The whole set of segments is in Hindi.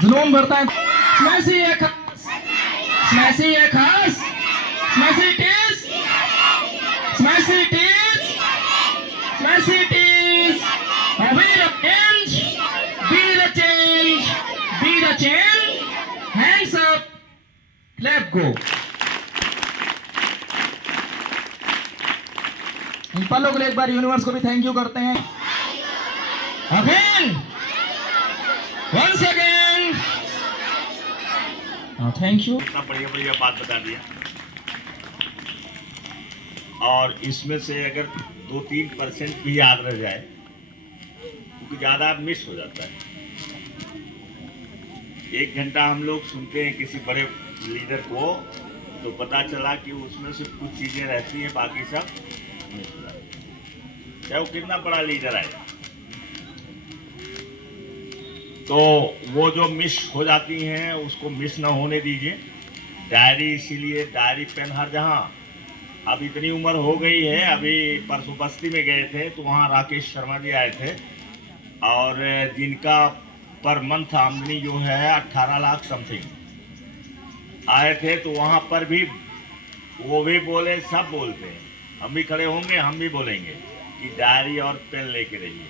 जुनून बढ़ता है। स्मैशी है खास, स्मैशी है खास, smashy tees, smashy tees, smashy tees. Be the change, be the change, be the change. Hands up, clap go. इन पलों के लिए एक बार यूनिवर्स को भी थैंक यू करते हैं। Again, once again, thank you. इतना बढ़िया बढ़िया बात बता दिया, और इसमें से अगर 2-3% भी याद रह जाए, क्योंकि ज़्यादा मिस हो जाता है। 1 घंटा हम लोग सुनते हैं किसी बड़े लीडर को, तो पता चला कि उसमें से कुछ चीज़ें रहती हैं, बाकी सब मिस हो जाता है, चाहे वो कितना बड़ा लीडर आए। तो वो जो मिस हो जाती हैं उसको मिस ना होने दीजिए। डायरी, इसीलिए डायरी पेन हर जहाँ। अब इतनी उम्र हो गई है, अभी परसों बस्ती में गए थे तो वहाँ राकेश शर्मा जी आए थे, और जिनका पर मंथ आमदनी जो है 18 लाख समथिंग आए थे, तो वहाँ पर भी वो भी बोले, सब बोलते हैं, हम भी खड़े होंगे, हम भी बोलेंगे कि डायरी और पेन लेके रहिए,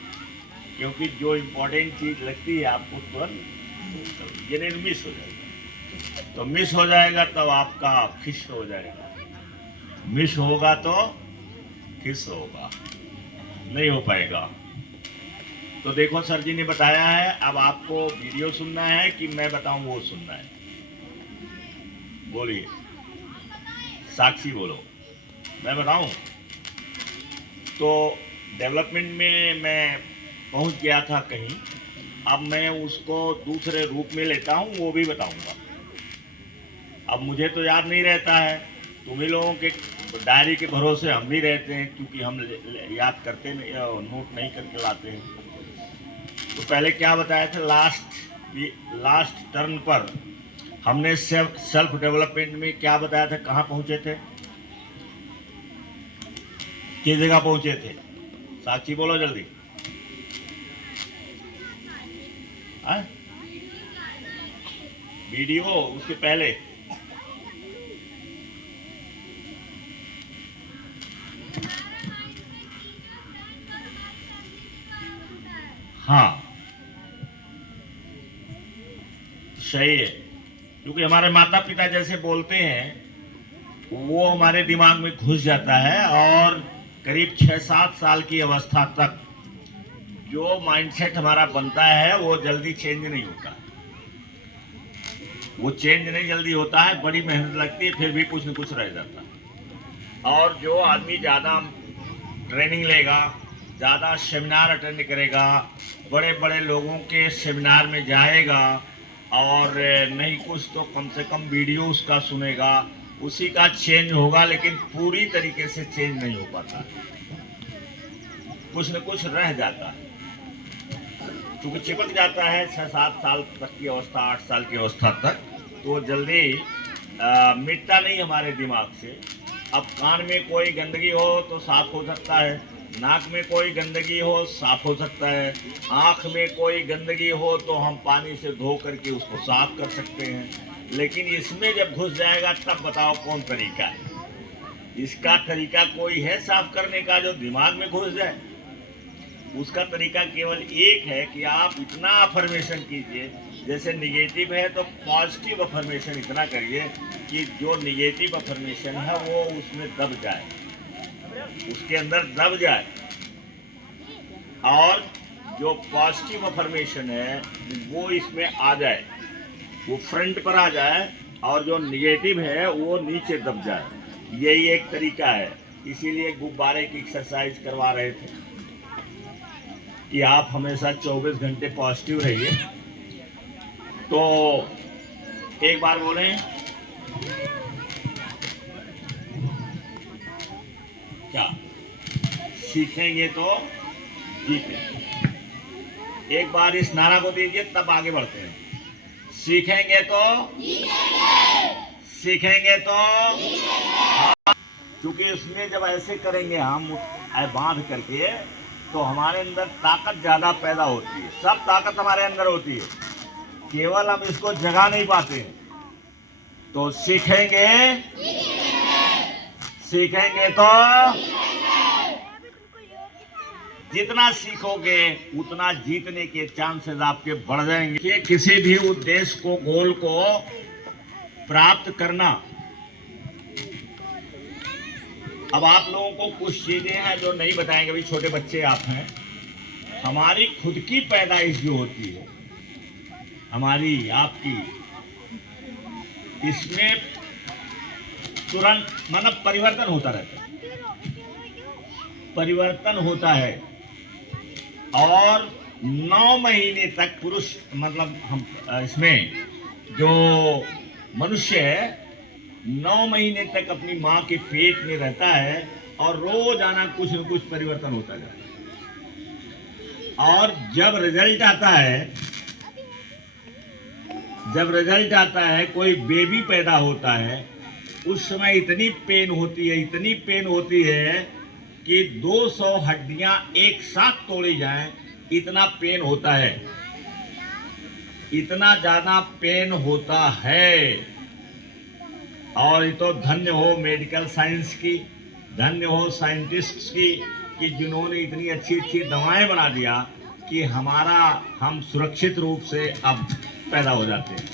क्योंकि जो इम्पोर्टेंट चीज़ लगती है आपको तुरंत ये नहीं मिस हो जाएगा। तो मिस हो जाएगा तब आपका खिस हो जाएगा, मिस होगा तो खिस होगा, नहीं हो पाएगा। तो देखो सर जी ने बताया है, अब आपको वीडियो सुनना है कि मैं बताऊं वो सुनना है? बोलिए, साक्षी बोलो, मैं बताऊं? तो डेवलपमेंट में मैं पहुंच गया था कहीं, अब मैं उसको दूसरे रूप में लेता हूं, वो भी बताऊंगा। अब मुझे तो याद नहीं रहता है, तुम्ही लोगों के डायरी के भरोसे हम भी रहते हैं, क्योंकि हम याद करते नहीं, नोट नहीं करके लाते हैं। तो पहले क्या बताया था, लास्ट टर्न पर हमने सेल्फ डेवलपमेंट में क्या बताया था, कहाँ पहुंचे थे, किस जगह पहुंचे थे? साक्षी बोलो जल्दी। वीडियो उसके पहले हाँ सही है, क्योंकि हमारे माता पिता जैसे बोलते हैं वो हमारे दिमाग में घुस जाता है, और करीब 6-7 साल की अवस्था तक जो माइंडसेट हमारा बनता है वो जल्दी चेंज नहीं होता, वो चेंज नहीं जल्दी होता है, बड़ी मेहनत लगती है, फिर भी कुछ न कुछ रह जाता है। और जो आदमी ज़्यादा ट्रेनिंग लेगा, ज़्यादा सेमिनार अटेंड करेगा, बड़े बड़े लोगों के सेमिनार में जाएगा, और नहीं कुछ तो कम से कम वीडियो उसका सुनेगा, उसी का चेंज होगा, लेकिन पूरी तरीके से चेंज नहीं हो पाता, कुछ न कुछ रह जाता है, क्योंकि चिपक जाता है 6-7 साल तक की अवस्था, 8 साल की अवस्था तक, तो जल्दी मिटता नहीं हमारे दिमाग से। अब कान में कोई गंदगी हो तो साफ हो सकता है, नाक में कोई गंदगी हो साफ हो सकता है, आँख में कोई गंदगी हो तो हम पानी से धो करके उसको साफ कर सकते हैं, लेकिन इसमें जब घुस जाएगा तब बताओ कौन तरीका है? इसका तरीका कोई है साफ करने का जो दिमाग में घुस जाए? उसका तरीका केवल एक है कि आप इतना अफर्मेशन कीजिए, जैसे निगेटिव है तो पॉजिटिव अफर्मेशन इतना करिए कि जो निगेटिव अफर्मेशन है वो उसमें दब जाए, उसके अंदर दब जाए, और जो पॉजिटिव अफर्मेशन है वो इसमें आ जाए, वो फ्रंट पर आ जाए, और जो निगेटिव है वो नीचे दब जाए। यही एक तरीका है, इसीलिए गुब्बारे की एक्सरसाइज करवा रहे थे कि आप हमेशा 24 घंटे पॉजिटिव रहिए। तो एक बार बोलें, क्या सीखेंगे तो जीतेंगे। एक बार इस नारा को दीजिए, तब आगे बढ़ते हैं। सीखेंगे तो सीखेंगे तो, क्योंकि उसमें जब ऐसे करेंगे हम बांध करके, तो हमारे अंदर ताकत ज़्यादा पैदा होती है। सब ताकत हमारे अंदर होती है, केवल हम इसको जगा नहीं पाते हैं। तो सीखेंगे सीखेंगे तो जितना सीखोगे उतना जीतने के चांसेस आपके बढ़ जाएंगे। कि किसी भी उद्देश्य को, गोल को प्राप्त करना, अब आप लोगों को कुछ चीजें हैं जो नहीं बताएंगे, अभी छोटे बच्चे आप हैं। हमारी खुद की पैदाइश जो होती है, हमारी आपकी, इसमें तुरंत मतलब परिवर्तन होता रहता है, परिवर्तन होता है। और 9 महीने तक पुरुष, मतलब हम इसमें जो मनुष्य है 9 महीने तक अपनी माँ के पेट में रहता है और रोजाना कुछ न कुछ परिवर्तन होता जाता है। और जब रिजल्ट आता है, कोई बेबी पैदा होता है, उस समय इतनी पेन होती है कि 200 हड्डियां एक साथ तोड़ी जाएं, इतना पेन होता है, इतना ज्यादा पेन होता है। और ये तो धन्य हो मेडिकल साइंस की, धन्य हो साइंटिस्ट्स की, कि जिन्होंने इतनी अच्छी अच्छी दवाएं बना दिया कि हम सुरक्षित रूप से अब पैदा हो जाते हैं।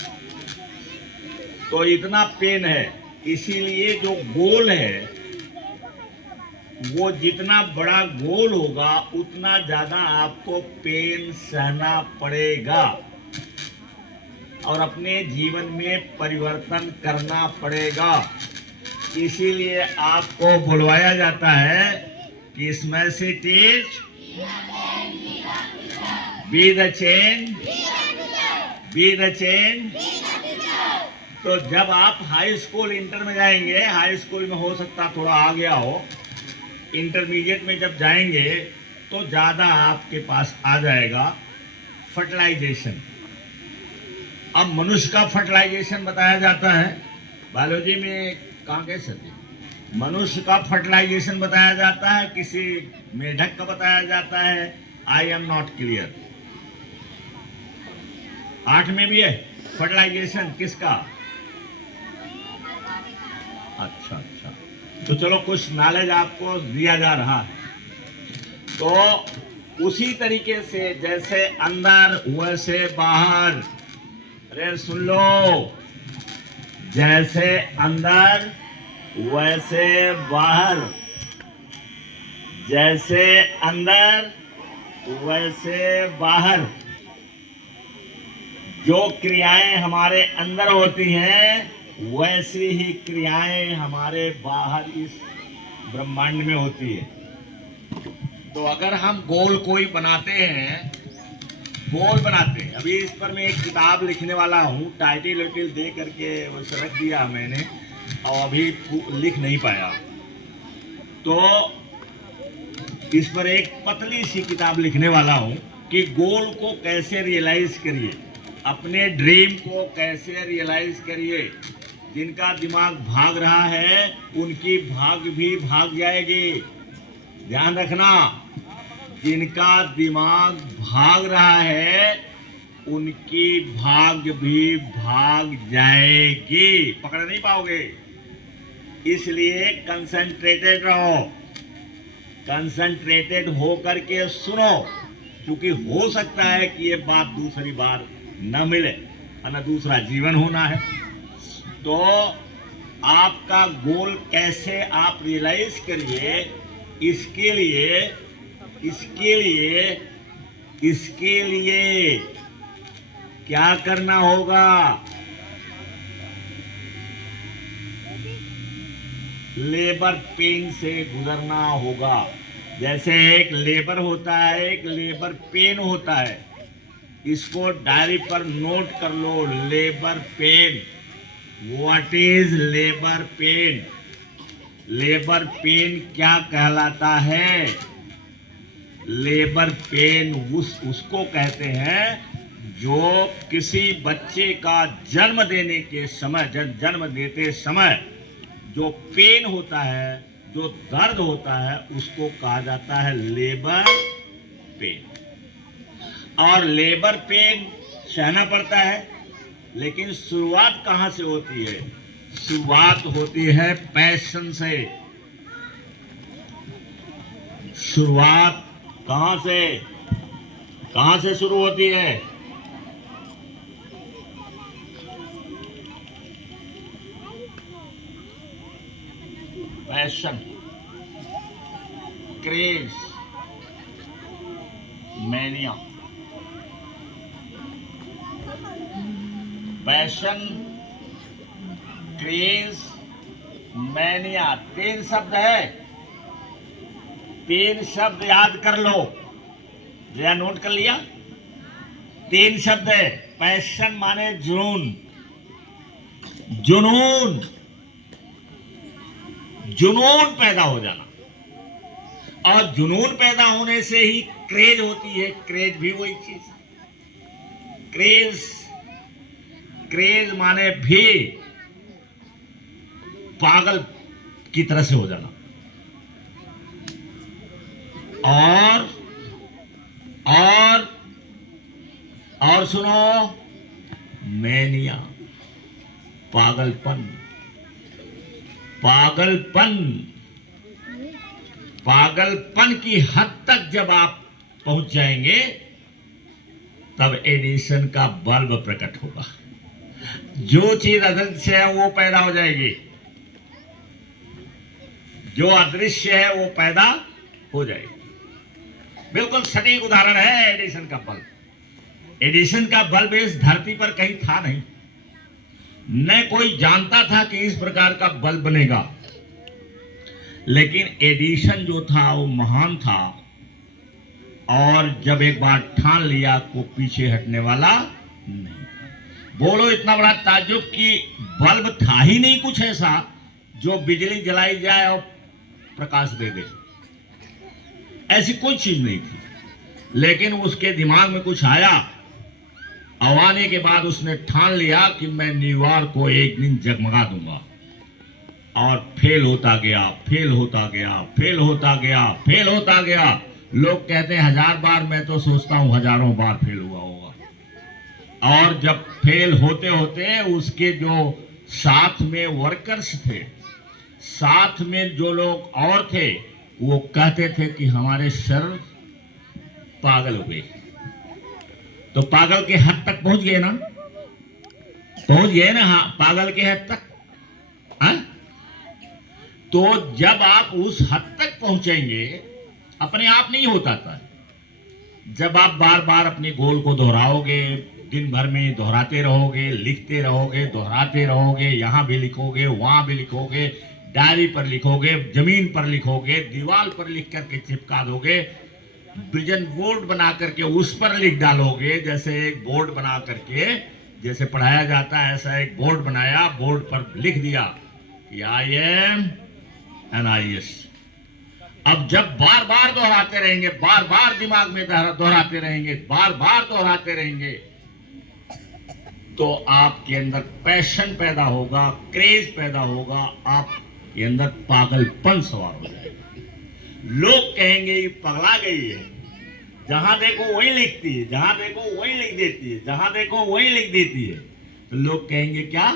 तो इतना पेन है, इसीलिए जो गोल है वो जितना बड़ा गोल होगा उतना ज्यादा आपको पेन सहना पड़ेगा और अपने जीवन में परिवर्तन करना पड़ेगा। इसीलिए आपको बुलवाया जाता है कि इसमें से teach, be the change, be the change. तो जब आप हाई स्कूल इंटर में जाएंगे, हाई स्कूल में हो सकता थोड़ा आ गया हो, इंटरमीडिएट में जब जाएंगे तो ज़्यादा आपके पास आ जाएगा फर्टिलाइजेशन। अब मनुष्य का फर्टिलाइजेशन बताया जाता है, बायोलॉजी में कहाँ के सर, मनुष्य का फर्टिलाइजेशन बताया जाता है, किसी मेढक का बताया जाता है। I am not clear. 8 में भी है फर्टिलाइजेशन किसका? अच्छा, तो चलो कुछ नॉलेज आपको दिया जा रहा है। तो उसी तरीके से जैसे अंदर वैसे बाहर, अरे सुन लो, जैसे अंदर वैसे बाहर, जैसे अंदर वैसे बाहर, जो क्रियाएं हमारे अंदर होती हैं वैसी ही क्रियाएं हमारे बाहर इस ब्रह्मांड में होती है। तो अगर हम गोल कोई बनाते हैं, अभी इस पर मैं एक किताब लिखने वाला हूँ, टाइटल दे करके वैसे रख दिया मैंने और अभी लिख नहीं पाया। तो इस पर एक पतली सी किताब लिखने वाला हूँ कि गोल को कैसे रियलाइज करिए, अपने ड्रीम को कैसे रियलाइज करिए। जिनका दिमाग भाग रहा है उनकी भाग भी भाग जाएगी, ध्यान रखना। जिनका दिमाग भाग रहा है उनकी भाग भी भाग जाएगी, पकड़ नहीं पाओगे। इसलिए कंसंट्रेटेड रहो, कंसंट्रेटेड हो करके सुनो, क्योंकि हो सकता है कि ये बात दूसरी बार न मिले और न दूसरा जीवन होना है। तो आपका गोल कैसे आप रियलाइज करिए, इसके लिए क्या करना होगा? लेबर पेन से गुजरना होगा। जैसे एक लेबर होता है, एक लेबर पेन होता है। इसको डायरी पर नोट कर लो, labour pain. What is labour pain? Labour pain क्या कहलाता है? लेबर पेन उसको कहते हैं जो किसी बच्चे का जन्म देते समय जो पेन होता है, जो दर्द होता है, उसको कहा जाता है लेबर पेन। और लेबर पेन सहना पड़ता है, लेकिन शुरुआत कहां से होती है? शुरुआत होती है पैशन से। शुरुआत कहां से शुरू होती है? Passion, craze, mania. Passion, craze, mania, 3 शब्द है। 3 शब्द याद कर लो, जरा नोट कर लिया? 3 शब्द है। पैशन माने जुनून, जुनून, जुनून पैदा हो जाना, और जुनून पैदा होने से ही क्रेज होती है। क्रेज भी वही चीज, क्रेज, क्रेज माने भी पागल की तरह से हो जाना। और सुनो, मैनिया, पागलपन, पागलपन, पागलपन की हद तक जब आप पहुंच जाएंगे तब एडिशन का बल्ब प्रकट होगा। जो चीज अदृश्य है वो पैदा हो जाएगी, जो अदृश्य है वो पैदा हो जाएगी। बिल्कुल सटीक उदाहरण है एडिशन का बल्ब। एडिशन का बल्ब इस धरती पर कहीं था नहीं, न कोई जानता था कि इस प्रकार का बल्ब बनेगा, लेकिन एडिशन जो था वो महान था, और जब एक बार ठान लिया को पीछे हटने वाला नहीं। बोलो, इतना बड़ा ताज्जुब कि बल्ब था ही नहीं कुछ ऐसा जो बिजली जलाई जाए और प्रकाश दे दे, ऐसी कोई चीज नहीं थी। लेकिन उसके दिमाग में कुछ आया, आने के बाद उसने ठान लिया कि मैं न्यूयॉर्क को एक दिन जगमगा दूंगा, और फेल होता गया, फेल होता गया, फेल होता गया, फेल होता गया। लोग कहते हैं 1000 बार, मैं तो सोचता हूं हजारों बार फेल हुआ होगा। और जब फेल होते होते उसके जो साथ में वर्कर्स थे, साथ में जो लोग और थे, वो कहते थे कि हमारे सर पागल हो गए। तो पागल के हद तक पहुंच गए ना, पहुंच गए ना, हाँ, पागल के हद तक। हाँ? तो जब आप उस हद तक पहुंचेंगे, अपने आप नहीं होता था। जब आप बार बार अपने गोल को दोहराओगे, दिन भर में दोहराते रहोगे, लिखते रहोगे, दोहराते रहोगे, यहां भी लिखोगे, वहां भी लिखोगे, डायरी पर लिखोगे, जमीन पर लिखोगे, दीवार पर लिख करके चिपका दोगे, विजन बोर्ड बना करके उस पर लिख डालोगे। जैसे एक बोर्ड बना करके जैसे पढ़ाया जाता है, ऐसा एक बोर्ड बनाया, बोर्ड पर लिख दिया कि आई एम एन IAS। अब जब बार बार दोहराते रहेंगे, बार बार दिमाग में दोहराते रहेंगे, बार बार दोहराते रहेंगे, तो आपके अंदर पैशन पैदा होगा, क्रेज पैदा होगा, आपके अंदर पागलपन सवार हो जाएगा। लोग कहेंगे ये पगला गई है, जहां देखो वही लिखती है, जहां देखो वही लिख देती है, जहां देखो वही लिख देती है। तो लोग कहेंगे क्या?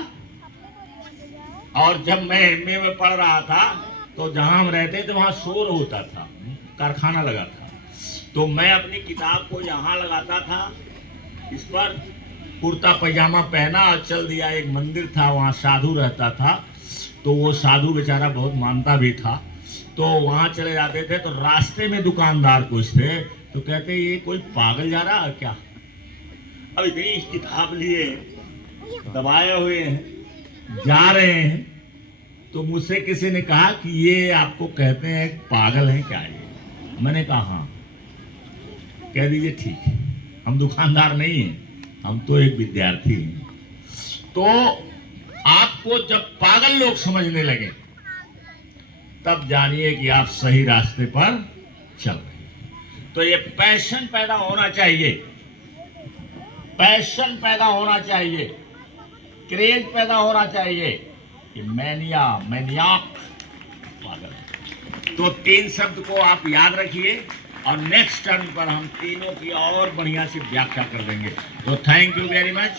और जब मैं MA में पढ़ रहा था, तो जहां हम रहते थे वहां शोर होता था, कारखाना लगा था। तो मैं अपनी किताब को यहाँ लगाता था, इस पर कुर्ता पैजामा पहना और चल दिया। एक मंदिर था, वहाँ साधु रहता था, तो वो साधु बेचारा बहुत मानता भी था। तो वहाँ चले जाते थे, तो रास्ते में दुकानदार कुछ थे, तो कहते ये कोई पागल जा रहा है क्या, अब इतनी किताब लिए दबाए हुए हैं, जा रहे हैं। तो मुझसे किसी ने कहा कि ये आपको कहते हैं पागल हैं क्या ये? मैंने कहा हाँ। कह दीजिए ठीक है, हम दुकानदार नहीं हैं, हम तो एक विद्यार्थी हैं। तो आपको जब पागल लोग समझने लगे, तब जानिए कि आप सही रास्ते पर चल रहे हैं। तो ये पैशन पैदा होना चाहिए, पैशन पैदा होना चाहिए, क्रेज पैदा होना चाहिए कि मैनिया, मैनियाक, पागल। तो 3 शब्द को आप याद रखिए, और नेक्स्ट टर्न पर हम तीनों की और बढ़िया से व्याख्या कर देंगे। तो थैंक यू वेरी मच।